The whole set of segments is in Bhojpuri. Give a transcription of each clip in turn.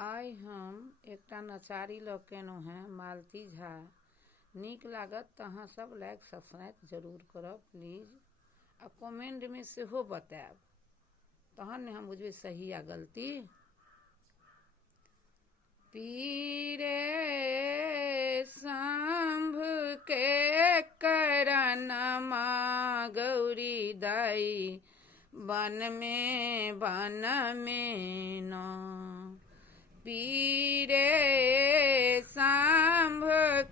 आइ हम एकटा नचारी लऽ के एलहुँ हैं मालती झा। नीक लागत तऽ अहाँ सब लाइक सब्सक्राइब जरूर करब प्लीज, आ कमेंटमे सेहो बतायब, तहन ने हम बुझबै सही आ गलती। पीरे शंभ के करनमा गौरी दाई बन में न। पीरे शंभ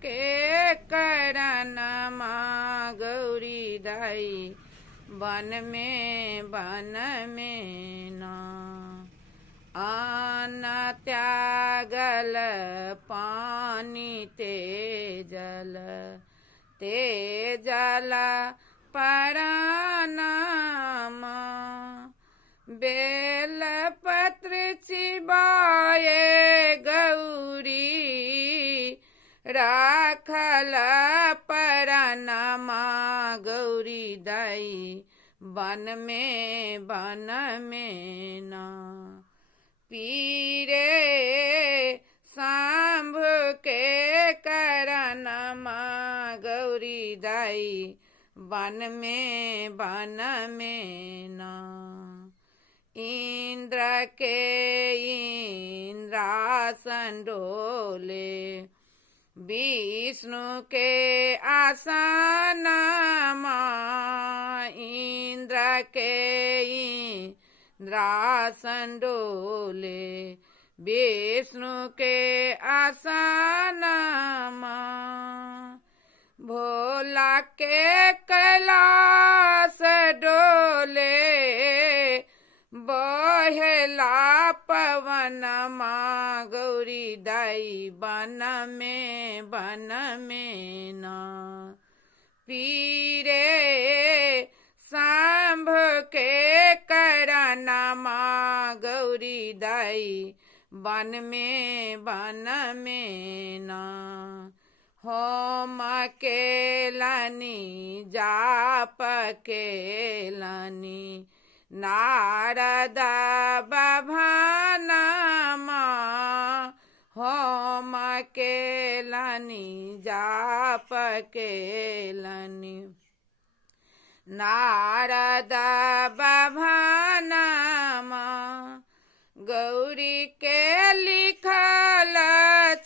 के करनमा गौरी दाई बन में न। अन्न त्यागल पानी तेजल परनाम। बेल पत्र चिबाए गौरी राखल परनमा गौरी दाई बन में न। पीरे शंभ के करनमा गौरी दाई बन में न। इंद्र के इंद्रासन डोले विष्णु के आसनमा। इंद्र के इंद्रासन डोले विष्णु के आसनमा। भोला के कैलाश डोले बहेला पवनमा गौरी दाई बन में न। पीरे शंभ के करनमा गौरी दाई बन में न। होम केलनी जाप केलनी नारद बभनमा। होम केलनी जाप केलनी नारद बभनमा। गौरी के लिखल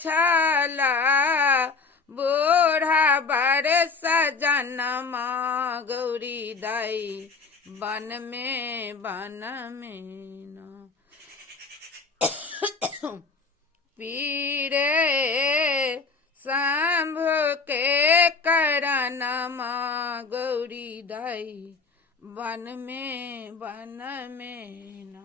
छल बूढ़ा बड़ सजनमा गौरी दाई बन में न। पीरे शंभ के करनमा गौरी दाई बन में न।